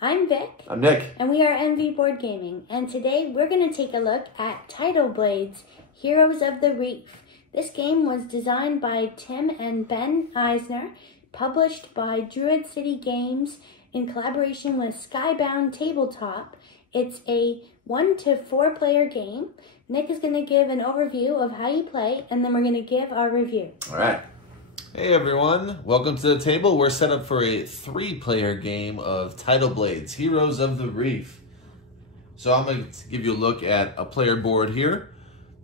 I'm Vic. I'm Nick. And we are NV Board Gaming. And today we're going to take a look at Tidal Blades, Heroes of the Reef. This game was designed by Tim and Ben Eisner, published by Druid City Games in collaboration with Skybound Tabletop. It's a 1 to 4 player game. Nick is going to give an overview of how you play, and then we're going to give our review. All right. Hey everyone, welcome to the table. We're set up for a 3-player game of Tidal Blades, Heroes of the Reef. So I'm going to give you a look at a player board here.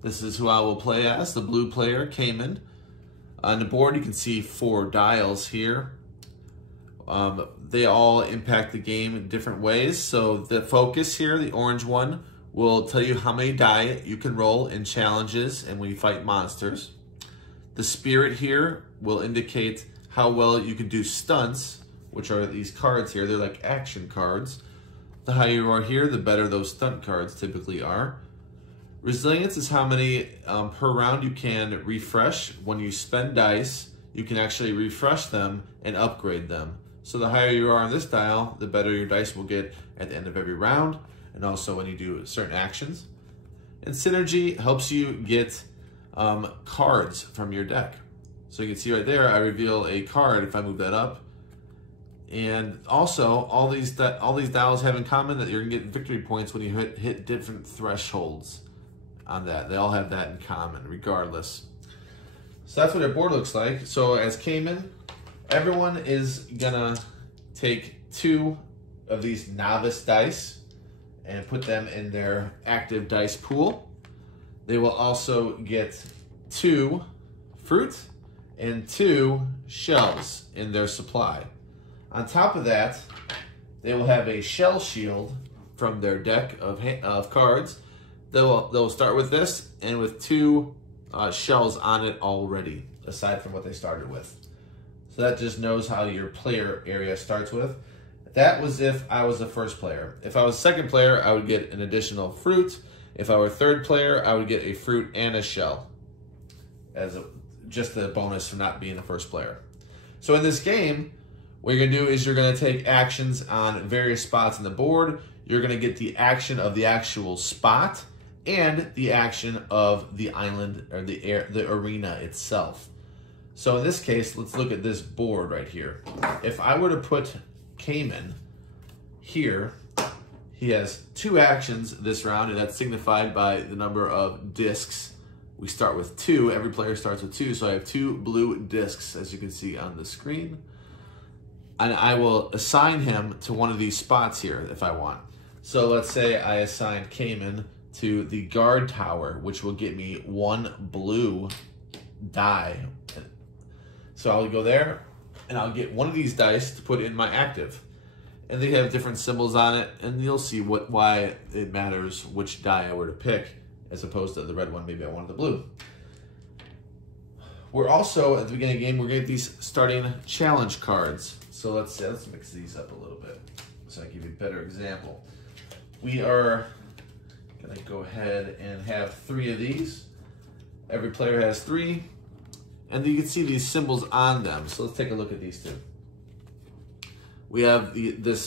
This is who I will play as, the blue player, Cayman. On the board you can see 4 dials here. They all impact the game in different ways. So the focus here, the orange one, will tell you how many die you can roll in challenges and when you fight monsters. The spirit here will indicate how well you can do stunts, which are these cards here. They're like action cards. The higher you are here, the better those stunt cards typically are. Resilience is how many per round you can refresh. When you spend dice, you can actually refresh them and upgrade them. So the higher you are on this dial, the better your dice will get at the end of every round, and also when you do certain actions. And synergy helps you get cards from your deck. So you can see right there, I reveal a card if I move that up. And also, all these dials have in common that you're gonna get victory points when you hit different thresholds on that. They all have that in common, regardless. So that's what our board looks like. So as Cayman, everyone is gonna take 2 of these novice dice and put them in their active dice pool. They will also get 2 fruit and 2 shells in their supply. On top of that, they will have a shell shield from their deck of cards. They'll start with this and with 2 shells on it already, aside from what they started with. So that just knows how your player area starts with. That was if I was the first player. If I was second player, I would get an additional fruit. If I were third player, I would get a fruit and a shell as just the bonus for not being the first player. So in this game, what you're gonna do is you're gonna take actions on various spots on the board. You're gonna get the action of the actual spot and the action of the island or the arena itself. So in this case, let's look at this board right here. If I were to put Cayman here, he has 2 actions this round, and that's signified by the number of discs. We start with 2. Every player starts with 2, so I have 2 blue discs, as you can see on the screen. And I will assign him to one of these spots here if I want. So let's say I assign Cayman to the guard tower, which will get me 1 blue die. So I'll go there, and I'll get 1 of these dice to put in my active. And they have different symbols on it, and you'll see why it matters which die I were to pick, as opposed to the red one, maybe I wanted the blue. We're also, at the beginning of the game, we're going to get these starting challenge cards. So let's mix these up a little bit, so I can give you a better example. We are going to go ahead and have 3 of these. Every player has 3, and you can see these symbols on them. So let's take a look at these 2. We have the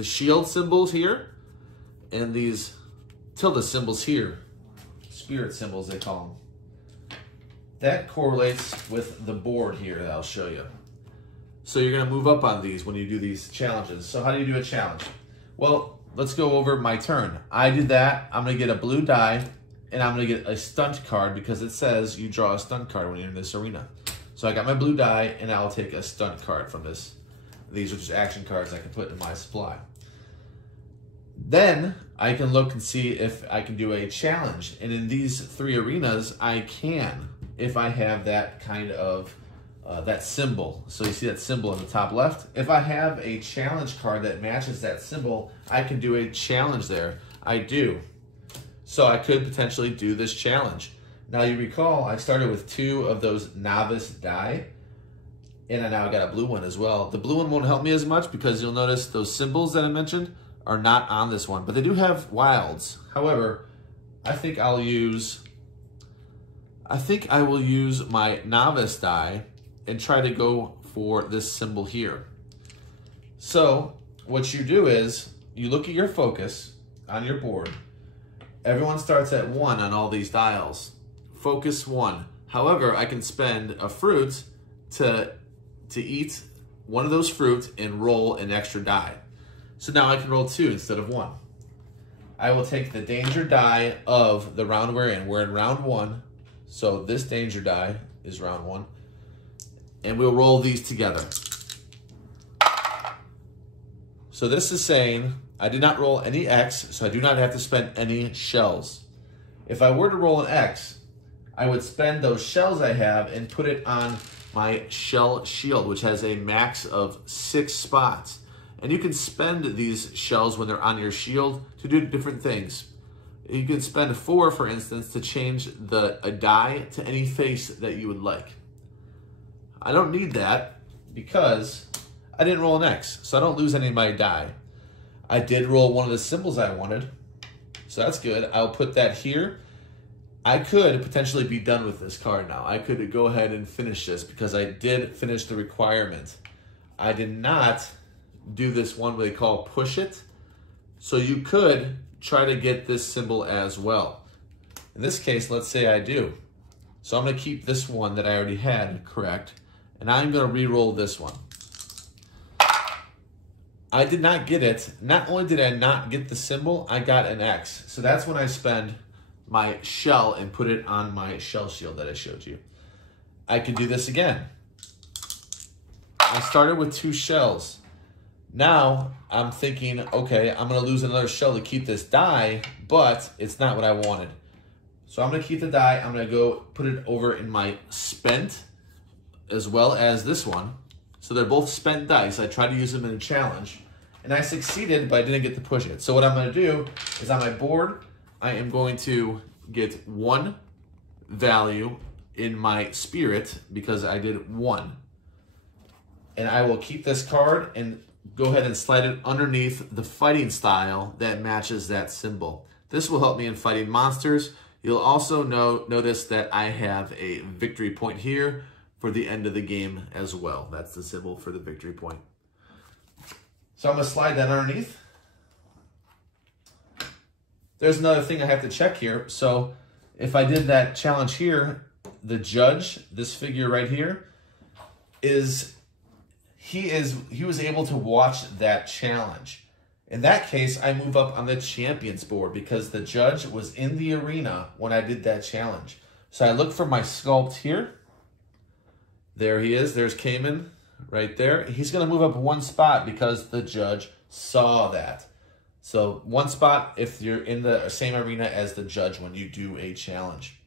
shield symbols here, and these tilde symbols here, spirit symbols they call them. That correlates with the board here that I'll show you. So you're gonna move up on these when you do these challenges. So how do you do a challenge? Well, let's go over my turn. I did that, I'm gonna get a blue die, and I'm gonna get a stunt card because it says you draw a stunt card when you're in this arena. So I got my blue die, and I'll take a stunt card from this. These are just action cards I can put in my supply. Then I can look and see if I can do a challenge. And in these 3 arenas, I can, if I have that kind of, that symbol. So you see that symbol in the top left? If I have a challenge card that matches that symbol, I can do a challenge there. I do. So I could potentially do this challenge. Now you recall, I started with 2 of those novice die, and now I got a blue one as well. The blue one won't help me as much because you'll notice those symbols that I mentioned are not on this one, but they do have wilds. However, I think I will use my novice die and try to go for this symbol here. So what you do is you look at your focus on your board. Everyone starts at 1 on all these dials. Focus 1. However, I can spend a fruit to eat one of those fruit and roll an extra die. So now I can roll 2 instead of 1. I will take the danger die of the round we're in. We're in round 1. So this danger die is round 1. And we'll roll these together. So this is saying I did not roll any X, so I do not have to spend any shells. If I were to roll an X, I would spend those shells I have and put it on my shell shield, which has a max of 6 spots. And you can spend these shells when they're on your shield to do different things. You can spend 4, for instance, to change a die to any face that you would like. I don't need that because I didn't roll an X, so I don't lose any of my die. I did roll one of the symbols I wanted, so that's good. I'll put that here. I could potentially be done with this card now. I could go ahead and finish this because I did finish the requirement. I did not do this one what they call push it, so you could try to get this symbol as well. In this case, let's say I do. So I'm going to keep this one that I already had correct, and I'm going to re-roll this one. I did not get it. Not only did I not get the symbol, I got an X. So that's when I spend my shell and put it on my shell shield that I showed you. I could do this again. I started with 2 shells. Now I'm thinking, okay, I'm gonna lose another shell to keep this die, but it's not what I wanted. So I'm gonna keep the die, I'm gonna go put it over in my spent, as well as this one. So they're both spent dice. I tried to use them in a challenge, and I succeeded, but I didn't get to push it. So what I'm gonna do is on my board, I am going to get 1 value in my spirit because I did 1. And I will keep this card and go ahead and slide it underneath the fighting style that matches that symbol. This will help me in fighting monsters. You'll also notice that I have a victory point here for the end of the game as well. That's the symbol for the victory point. So I'm gonna slide that underneath. There's another thing I have to check here. So if I did that challenge here, the judge, this figure right here, he was able to watch that challenge. In that case, I move up on the champions board because the judge was in the arena when I did that challenge. So I look for my sculpt here. There he is. There's Cayman right there. He's going to move up 1 spot because the judge saw that. So 1 spot if you're in the same arena as the judge when you do a challenge.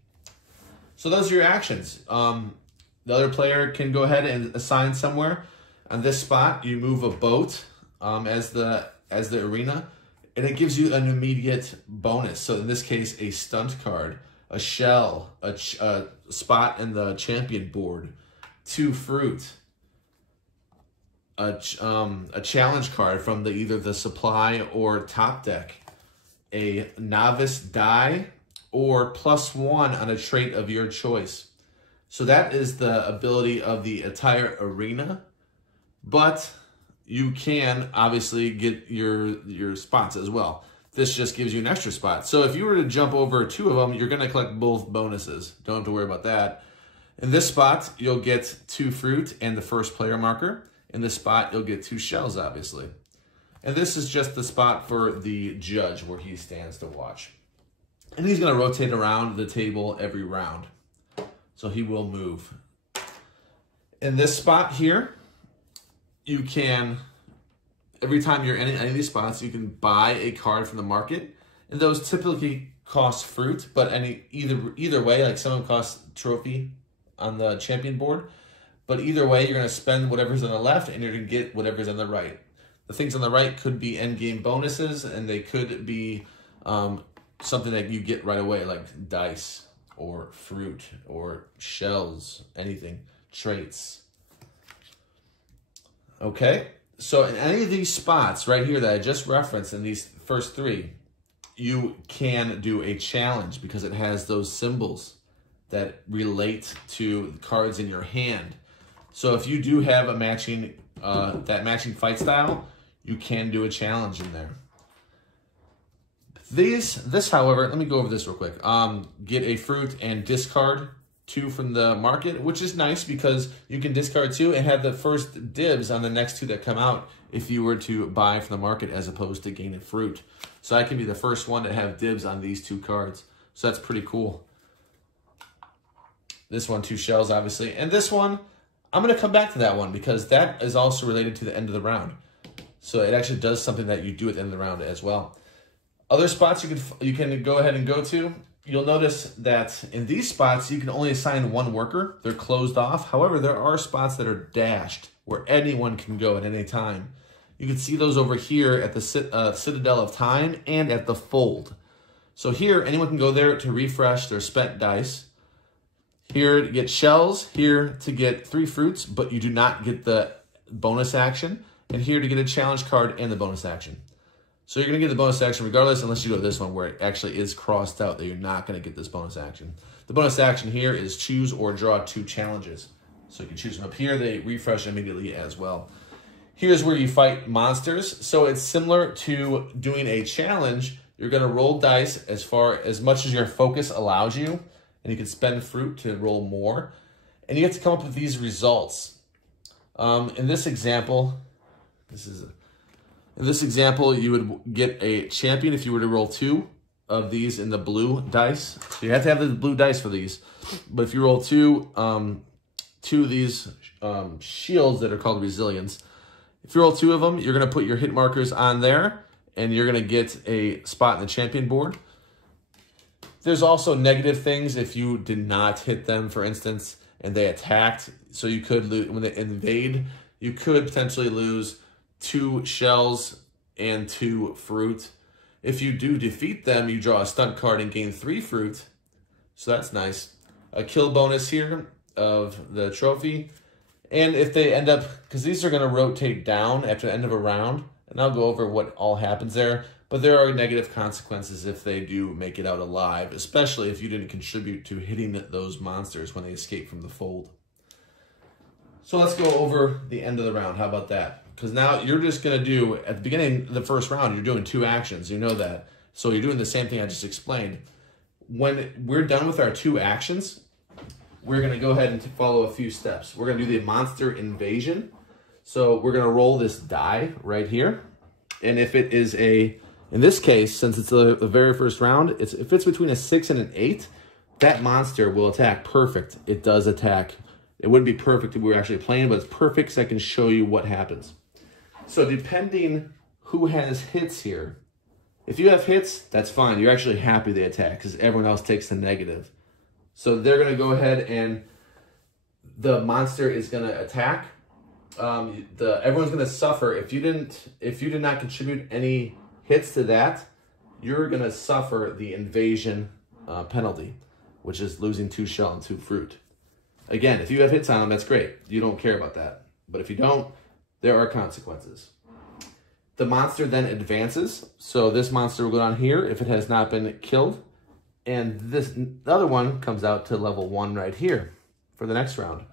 So those are your actions. The other player can go ahead and assign somewhere. On this spot, you move a boat as the arena, and it gives you an immediate bonus. So in this case, a stunt card, a shell, a spot in the champion board, 2 fruit, a challenge card from either the supply or top deck, a novice die, or +1 on a trait of your choice. So that is the ability of the entire arena. But you can obviously get your spots as well. This just gives you an extra spot. So if you were to jump over 2 of them, you're going to collect both bonuses. Don't have to worry about that. In this spot, you'll get 2 fruit and the first player marker. In this spot, you'll get 2 shells, obviously. And this is just the spot for the judge where he stands to watch. And he's going to rotate around the table every round. So he will move. In this spot here, you can, every time you're in any of these spots, you can buy a card from the market. And those typically cost fruit, but either way, like some of them cost trophy on the champion board. But either way, you're going to spend whatever's on the left and you're going to get whatever's on the right. The things on the right could be endgame bonuses, and they could be something that you get right away, like dice or fruit or shells, anything, traits. Okay, so in any of these spots right here that I just referenced in these first 3, you can do a challenge because it has those symbols that relate to cards in your hand. So if you do have a matching that matching fight style, you can do a challenge in there. This, however, let me go over this real quick. Get a fruit and discard 2 from the market, which is nice because you can discard 2 and have the first dibs on the next 2 that come out if you were to buy from the market as opposed to gain a fruit. So I can be the first one to have dibs on these 2 cards. So that's pretty cool. This one, 2 shells, obviously. And this one, I'm going to come back to that one because that is also related to the end of the round. So it actually does something that you do at the end of the round as well. Other spots you can go ahead and go to. You'll notice that in these spots, you can only assign 1 worker. They're closed off. However, there are spots that are dashed where anyone can go at any time. You can see those over here at the Citadel of Time and at the Fold. So here, anyone can go there to refresh their spent dice. Here to get shells, here to get 3 fruits, but you do not get the bonus action. And here to get a challenge card and the bonus action. So you're going to get the bonus action regardless, unless you go to this one where it actually is crossed out that you're not going to get this bonus action. The bonus action here is choose or draw 2 challenges. So you can choose them up here. They refresh immediately as well. Here's where you fight monsters. So it's similar to doing a challenge. You're going to roll dice as much as your focus allows you. And you can spend fruit to roll more. And you have to come up with these results. In this example, you would get a champion if you were to roll 2 of these in the blue dice. So you have to have the blue dice for these. But if you roll 2 of these shields that are called resilience, if you roll 2 of them, you're going to put your hit markers on there, and you're going to get a spot in the champion board. There's also negative things if you did not hit them, for instance, and they attacked. So you could lose when they invade. You could potentially lose 2 shells and 2 fruit. If you do defeat them, you draw a stunt card and gain 3 fruit. So that's nice. A kill bonus here of the trophy. And if they end up, because these are going to rotate down after the end of a round, and I'll go over what all happens there. But there are negative consequences if they do make it out alive, especially if you didn't contribute to hitting those monsters when they escape from the fold. So let's go over the end of the round. How about that? Because now you're just going to do, at the beginning of the first round, you're doing 2 actions. You know that. So you're doing the same thing I just explained. When we're done with our 2 actions, we're going to go ahead and follow a few steps. We're going to do the monster invasion. So we're going to roll this die right here. And if it is in this case, since it's the very first round, if it's between a 6 and an 8, that monster will attack perfect. It does attack. It wouldn't be perfect if we were actually playing, but it's perfect so I can show you what happens. So depending who has hits here, if you have hits, that's fine. You're actually happy they attack because everyone else takes the negative. So they're going to go ahead and the monster is going to attack. Everyone's going to suffer. If you did not contribute any hits to that, you're going to suffer the invasion penalty, which is losing 2 shell and 2 fruit. Again, if you have hits on them, that's great. You don't care about that. But if you don't, there are consequences. The monster then advances. So this monster will go down here if it has not been killed. And the other one comes out to level 1 right here for the next round.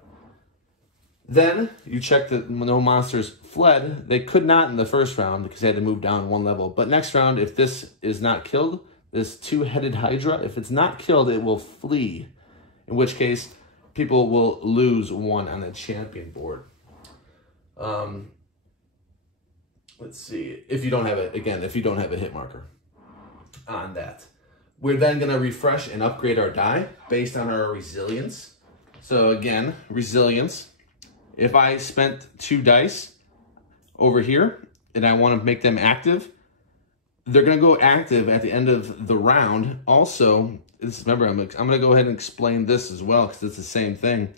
Then you check that no monsters fled. They could not in the first round because they had to move down 1 level. But next round, if this is not killed, this 2-headed Hydra, if it's not killed, it will flee. In which case, people will lose 1 on the champion board. Let's see. If you don't have it, again, if you don't have a hit marker on that. We're then going to refresh and upgrade our die based on our resilience. So again, resilience. If I spent 2 dice over here and I want to make them active, they're going to go active at the end of the round. Also, remember, I'm going to go ahead and explain this as well because it's the same thing.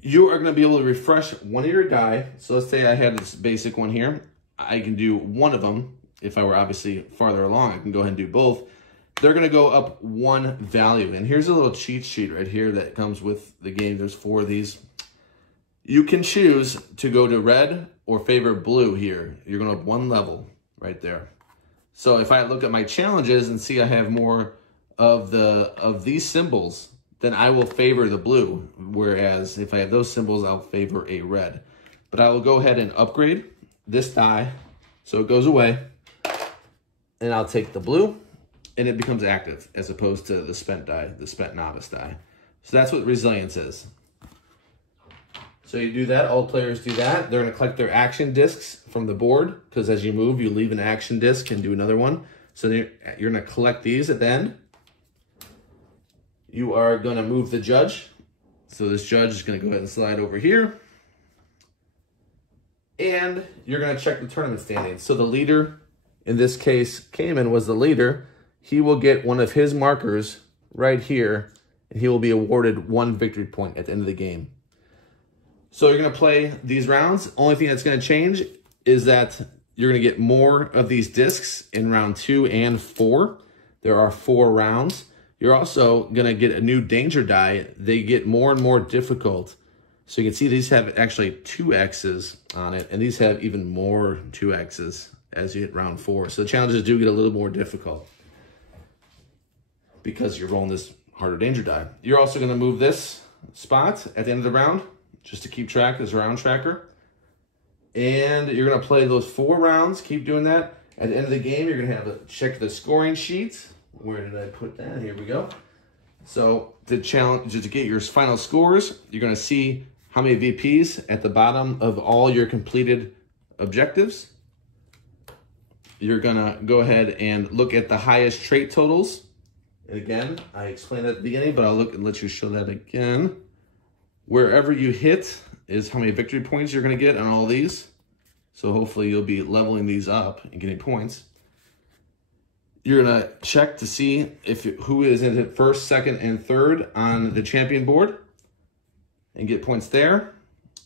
You are going to be able to refresh 1 of your die. So let's say I had this basic one here. I can do 1 of them. If I were obviously farther along, I can go ahead and do both. They're going to go up 1 value. And here's a little cheat sheet right here that comes with the game. There's 4 of these. You can choose to go to red or favor blue here. You're going up 1 level right there. So if I look at my challenges and see I have more of these symbols, then I will favor the blue. Whereas if I have those symbols, I'll favor a red. but I will go ahead and upgrade this die so it goes away. And I'll take the blue, and it becomes active as opposed to the spent die, the spent novice die. So that's what resilience is. So you do that, all players do that. They're gonna collect their action discs from the board, because as you move, you leave an action disc and do another one. So you're gonna collect these at the end. You are gonna move the judge. So this judge is gonna go ahead and slide over here. And you're gonna check the tournament standings. So the leader, in this case, Cayman was the leader. He will get one of his markers right here, and he will be awarded 1 victory point at the end of the game. So you're gonna play these rounds. Only thing that's gonna change is that you're gonna get more of these discs in round 2 and 4. There are 4 rounds. You're also gonna get a new danger die. They get more and more difficult. So you can see these have actually 2 X's on it, and these have even more 2 X's as you hit round 4. So the challenges do get a little more difficult because you're rolling this harder danger die. You're also gonna move this spot at the end of the round, just to keep track as a round tracker. And you're gonna play those 4 rounds, keep doing that. At the end of the game, you're gonna have to check the scoring sheet. Where did I put that? Here we go. So to get your final scores, you're gonna see how many VPs at the bottom of all your completed objectives. You're gonna go ahead and look at the highest trait totals. And again, I explained at the beginning, but I'll look and let you show that again. Wherever you hit is how many victory points you're gonna get on all these. So hopefully you'll be leveling these up and getting points. You're gonna check to see who is in it first, second, and third on the champion board and get points there.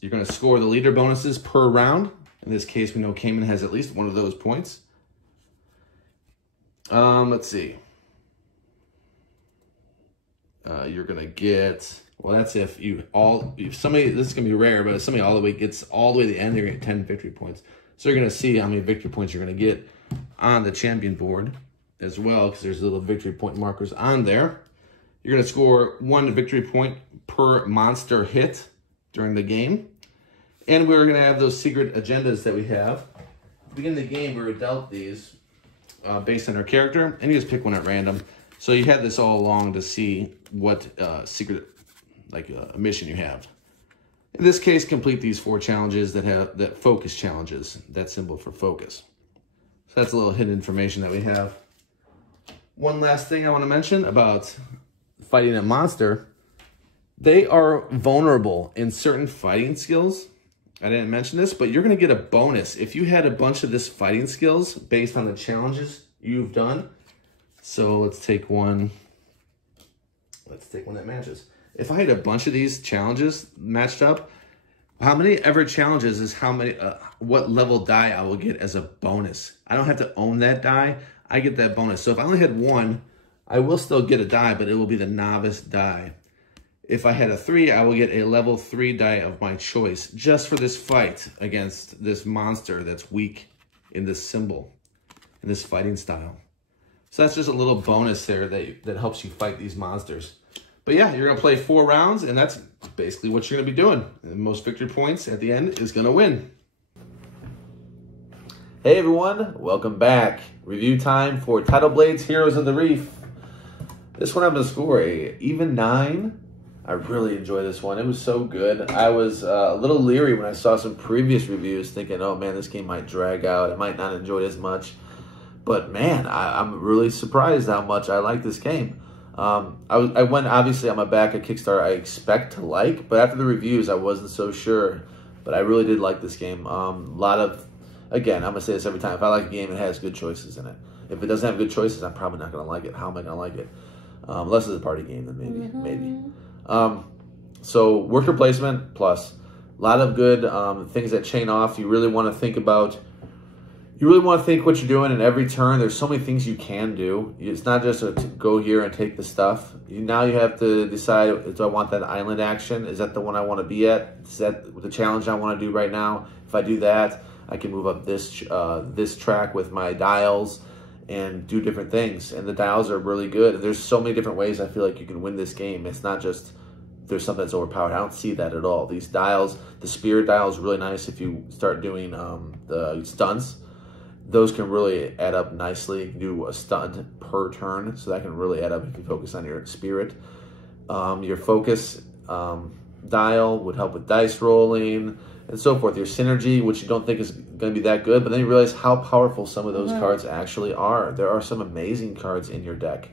You're gonna score the leader bonuses per round. In this case, we know Cayman has at least one of those points. Let's see. You're gonna get, well, that's if somebody, this is gonna be rare, but if somebody gets all the way to the end, they're gonna get 10 victory points. So you're gonna see how many victory points you're gonna get on the champion board as well, because there's little victory point markers on there. You're gonna score 1 victory point per monster hit during the game. And we're gonna have those secret agendas that we have. At the beginning of the game, we were dealt these based on our character, and you just pick one at random. So you had this all along to see what secret, mission you have. In this case, complete these 4 challenges that focus challenges. That symbol for focus. So that's a little hidden information that we have. One last thing I want to mention about fighting a monster. They are vulnerable in certain fighting skills. I didn't mention this, but you're going to get a bonus if you had a bunch of this fighting skills based on the challenges you've done. So let's take one. Let's take one that matches. If I had a bunch of these challenges matched up, how many ever challenges is how many, what level die I will get as a bonus. I don't have to own that die. I get that bonus. So if I only had 1, I will still get a die, but it will be the novice die. If I had a 3, I will get a level 3 die of my choice just for this fight against this monster that's weak in this symbol, in this fighting style. So that's just a little bonus there that helps you fight these monsters. But yeah, you're gonna play 4 rounds, and that's basically what you're gonna be doing. And the most victory points at the end is gonna win. Hey everyone, welcome back. Review time for Tidal Blades Heroes of the Reef. This one I'm gonna score a even 9. I really enjoy this one. It was so good. I was a little leery when I saw some previous reviews thinking, oh man, this game might drag out. I might not enjoy it as much. But man, I'm really surprised how much I like this game. I went obviously on my back at Kickstarter I expect to like, but after the reviews I wasn't so sure. But I really did like this game. Again, I'm going to say this every time. If I like a game, it has good choices in it. If it doesn't have good choices, I'm probably not going to like it. How am I going to like it? Unless it's a party game, then maybe. So worker placement plus. A lot of good things that chain off. You really want to think about. You really want to think what you're doing in every turn. There's so many things you can do. It's not just to go here and take the stuff. Now you have to decide, do I want that island action? Is that the one I want to be at? Is that the challenge I want to do right now? If I do that, I can move up this track with my dials and do different things. And the dials are really good. And there's so many different ways I feel like you can win this game. It's not just there's something that's overpowered. I don't see that at all. These dials, the spirit dial is really nice if you start doing the stunts. Those can really add up nicely. You can do a stunt per turn, so that can really add up if you focus on your spirit. Your focus dial would help with dice rolling and so forth. Your synergy, which you don't think is going to be that good, but then you realize how powerful some of those cards actually are. There are some amazing cards in your deck.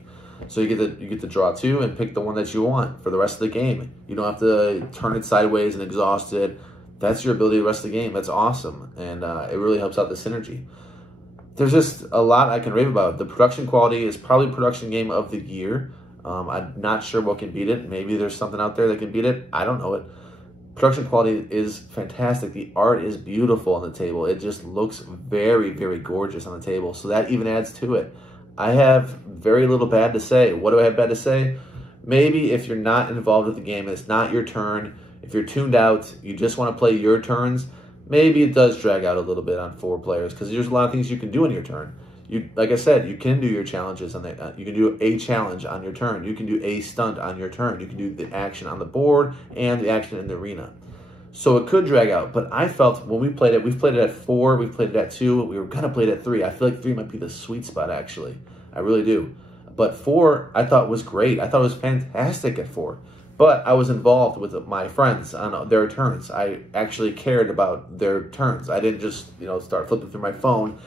So you get to draw 2 and pick the one that you want for the rest of the game. You don't have to turn it sideways and exhaust it. That's your ability the rest of the game. That's awesome, and it really helps out the synergy. There's just a lot I can rave about. The production quality is probably production game of the year. I'm not sure what can beat it. Maybe there's something out there that can beat it. I don't know it. Production quality is fantastic. The art is beautiful on the table. It just looks very, very gorgeous on the table. So that even adds to it. I have very little bad to say. What do I have bad to say? Maybe if you're not involved with the game, it's not your turn. If you're tuned out, you just want to play your turns, maybe it does drag out a little bit on 4 players because there's a lot of things you can do in your turn. Like I said, you can do your challenges on the. You can do a challenge on your turn. You can do a stunt on your turn. You can do the action on the board and the action in the arena. So it could drag out. But I felt when we played it, we've played it at 4, we've played it at 2, we were gonna play it at 3. I feel like 3 might be the sweet spot actually. I really do. But 4, I thought was great. I thought it was fantastic at 4. But I was involved with my friends on their turns. I actually cared about their turns. I didn't just start flipping through my phone.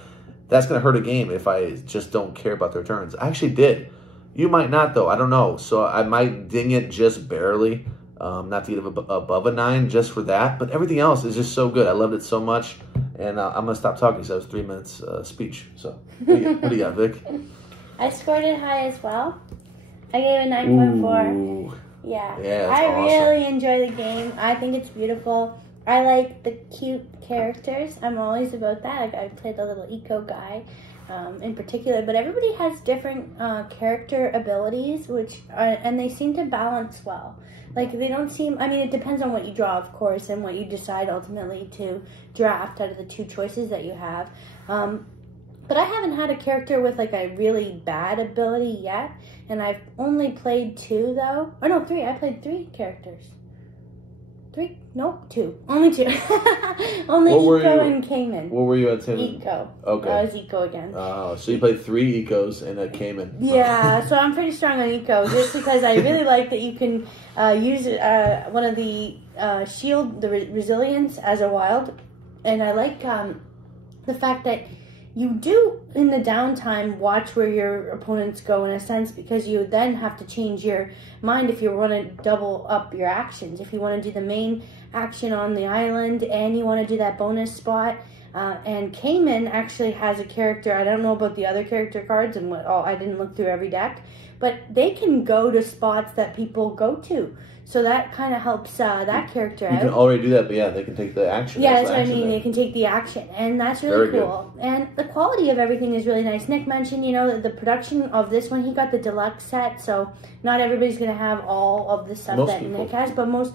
That's going to hurt a game if I just don't care about their turns. I actually did. You might not, though. I don't know. So I might ding it just barely. Not to get above a 9 just for that. But everything else is just so good. I loved it so much. And I'm going to stop talking because that was 3 minutes speech. So what do you got, Vic? I scored it high as well. I gave it 9.4. Yeah, I awesome. really enjoy the game. I think it's beautiful. I like the cute characters. I'm always about that. Like I played the little eco guy in particular, but everybody has different character abilities, and they seem to balance well. Like they don't seem. I mean, it depends on what you draw, of course, and what you decide ultimately to draft out of the 2 choices that you have. But I haven't had a character with like a really bad ability yet, and I've only played 2 though. Oh no, 3. I played 3 characters. 3? Nope, 2. Only 2. Only Eco and Cayman. What were you at, Tim? Eco. Okay. I was Eco again. Oh, so you played 3 Ecos and a Cayman. Yeah, so I'm pretty strong on Eco, just because I really like that you can use one of the shield, the resilience as a wild, and I like the fact that you do, in the downtime, watch where your opponents go in a sense, because you then have to change your mind if you want to double up your actions. If you want to do the main action on the island and you want to do that bonus spot. And Cayman actually has a character. I don't know about the other character cards and I didn't look through every deck, but they can go to spots that people go to. So that kind of helps that character out. You can already do that, but yeah, they can take the action. Yeah, that's what I mean. They can take the action, and that's really cool. Good. And the quality of everything is really nice. Nick mentioned, the production of this one, he got the deluxe set, so not everybody's going to have all of the stuff that Nick has, but most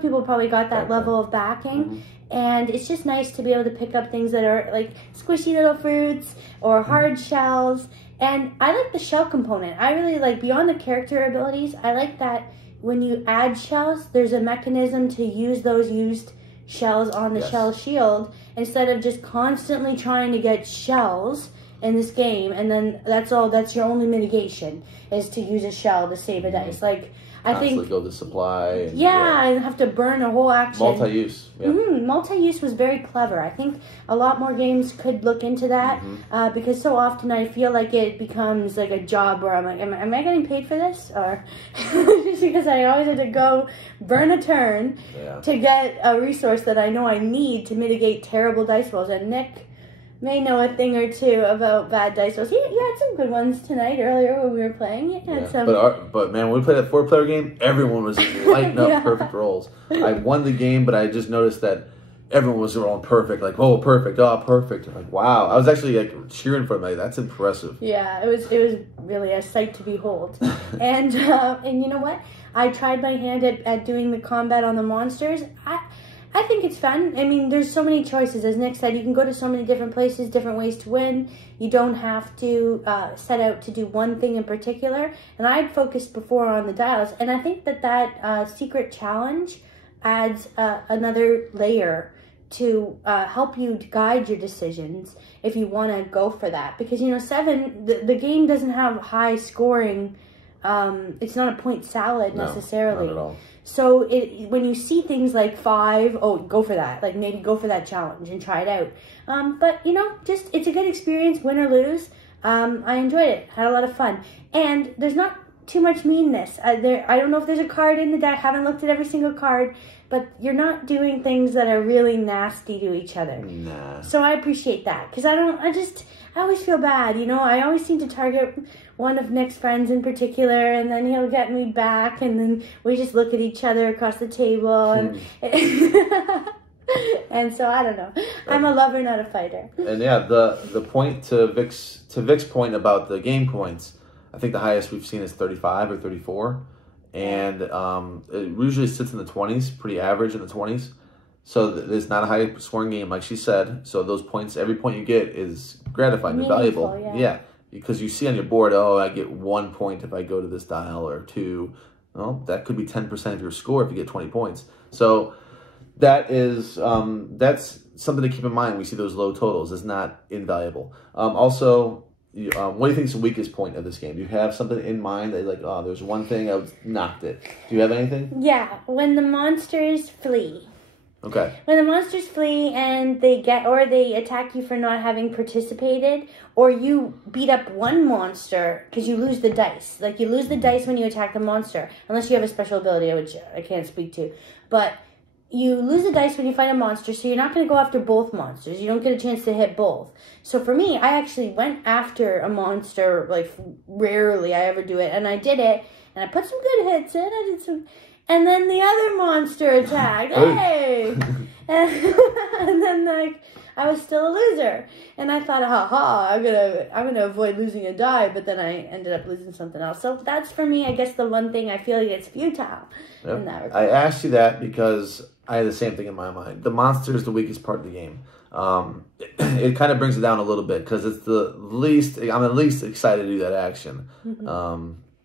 people probably got that level of backing. Mm-hmm. And it's just nice to be able to pick up things that are like squishy little fruits or hard shells. And I like the shell component. I really like, beyond the character abilities, I like that when you add shells, there's a mechanism to use those used shells on the shell shield instead of just constantly trying to get shells in this game, and then that's your only mitigation is to use a shell to save a dice. Like I think go to supply. And, and have to burn a whole action. Multi-use. Yeah. Multi-use was very clever. I think a lot more games could look into that because so often I feel like it becomes like a job where I'm like, am I getting paid for this? Or just because I always have to go burn a turn to get a resource that I know I need to mitigate terrible dice rolls. And Nick may know a thing or two about bad dice rolls. You had some good ones tonight earlier when we were playing. You had some. But man, when we played that 4-player game, everyone was lighting up perfect rolls. I won the game, but I just noticed that everyone was rolling perfect. Like, oh, perfect, oh, perfect. Like, wow. I was actually like cheering for them. Like, that's impressive. Yeah, it was really a sight to behold. and you know what? I tried my hand at doing the combat on the monsters. I think it's fun. I mean, there's so many choices. As Nick said, you can go to so many different places, different ways to win. You don't have to set out to do one thing in particular. And I had focused before on the dials. And I think that secret challenge adds another layer to help you guide your decisions if you want to go for that. Because, you know, 7, the game doesn't have high scoring. It's not a point salad necessarily. Not at all. So when you see things like 5, oh, go for that. Like, maybe go for that challenge and try it out. But, you know, just it's a good experience, win or lose. I enjoyed it. Had a lot of fun. And there's not too much meanness. I don't know if there's a card in the deck. I haven't looked at every single card. But you're not doing things that are really nasty to each other. Nah. So I appreciate that. Because I always feel bad, you know. I always seem to target one of Nick's friends in particular, and then he'll get me back, and then we just look at each other across the table. And, and so, I don't know. I'm a lover, not a fighter. And yeah, the point to Vic's point about the game points, I think the highest we've seen is 35 or 34. And it usually sits in the 20s, pretty average in the 20s. So it's not a high scoring game, like she said. So those points, every point you get is gratifying and valuable. Yeah, because you see on your board, oh, I get 1 point if I go to this dial, or 2. Well, that could be 10% of your score if you get 20 points. So that is that's something to keep in mind. We see those low totals. It's not invaluable. Also, what do you think is the weakest point of this game? Do you have something in mind that, like, oh, there's one thing I knocked it? Do you have anything? Yeah, when the monsters flee. Okay. When the monsters flee and they attack you for not having participated, or you beat up one monster because you lose the dice. Like, you lose the dice when you attack the monster, unless you have a special ability, which I can't speak to. But you lose the dice when you fight a monster, so you're not going to go after both monsters. You don't get a chance to hit both. So for me, I actually went after a monster, like, rarely I ever do it, and I did it, and I put some good hits in. I did some, and then the other monster attacked. Hey! And then, like, I was still a loser, and I thought, I'm gonna avoid losing a die, but then I ended up losing something else. So that's, for me, I guess, the one thing I feel like it's futile in that regard. I asked you that because I had the same thing in my mind. The monster is the weakest part of the game. It kind of brings it down a little bit because it's I'm the least excited to do that action.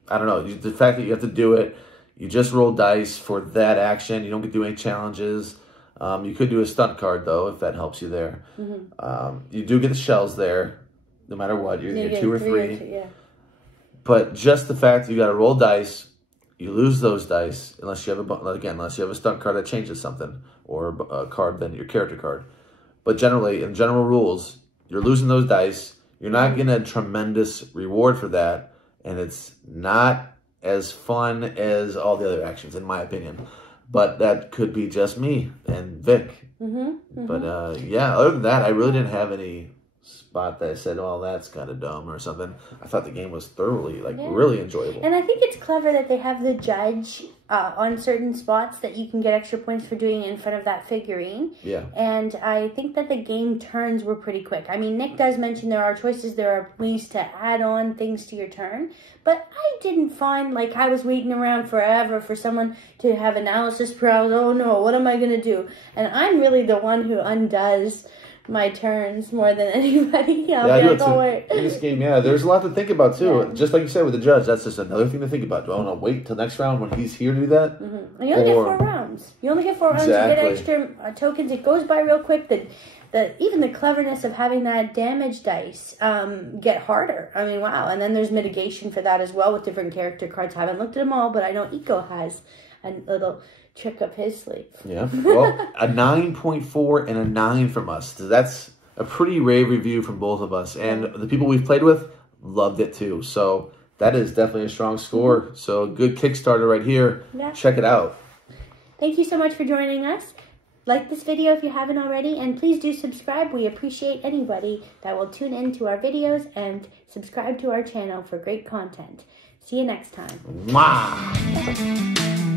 I don't know, the fact that you have to do it, you just roll dice for that action. You don't get to do any challenges. You could do a stunt card, though, if that helps you there. You do get the shells there, no matter what. You're getting 2 or 3. But just the fact that you got to roll dice, you lose those dice unless you have a stunt card that changes something, or a card than your character card. But generally, in general rules, you're losing those dice. You're not getting a tremendous reward for that, and it's not as fun as all the other actions, in my opinion. But that could be just me and Vic. But yeah, other than that, I really didn't have any spot that I said, oh, that's kind of dumb or something. I thought the game was thoroughly, really enjoyable. And I think it's clever that they have the judge on certain spots that you can get extra points for doing in front of that figurine. Yeah. And I think that the game turns were pretty quick. I mean, Nick does mention there are choices, there are ways to add on things to your turn. But I didn't find, like, I was waiting around forever for someone to have analysis paralysis. Oh, no, what am I going to do? And I'm really the one who undoes my turns more than anybody. I do it too. In this game, there's a lot to think about too. Yeah. Just like you said with the judge, that's just another thing to think about. Do I want to wait till next round when he's here to do that? And you only get 4 rounds. You only get 4 rounds to get extra tokens. It goes by real quick. Even the cleverness of having that damage dice get harder. I mean, wow. And then there's mitigation for that as well with different character cards. I haven't looked at them all, but I know Eco has a little trick up his sleeve. Yeah. Well, a 9.4 and a 9 from us. That's a pretty rave review from both of us. And the people we've played with loved it too. So that is definitely a strong score. So good Kickstarter right here. Yeah. Check it out. Thank you so much for joining us. Like this video if you haven't already, and please do subscribe. We appreciate anybody that will tune in to our videos and subscribe to our channel for great content. See you next time. Mwah.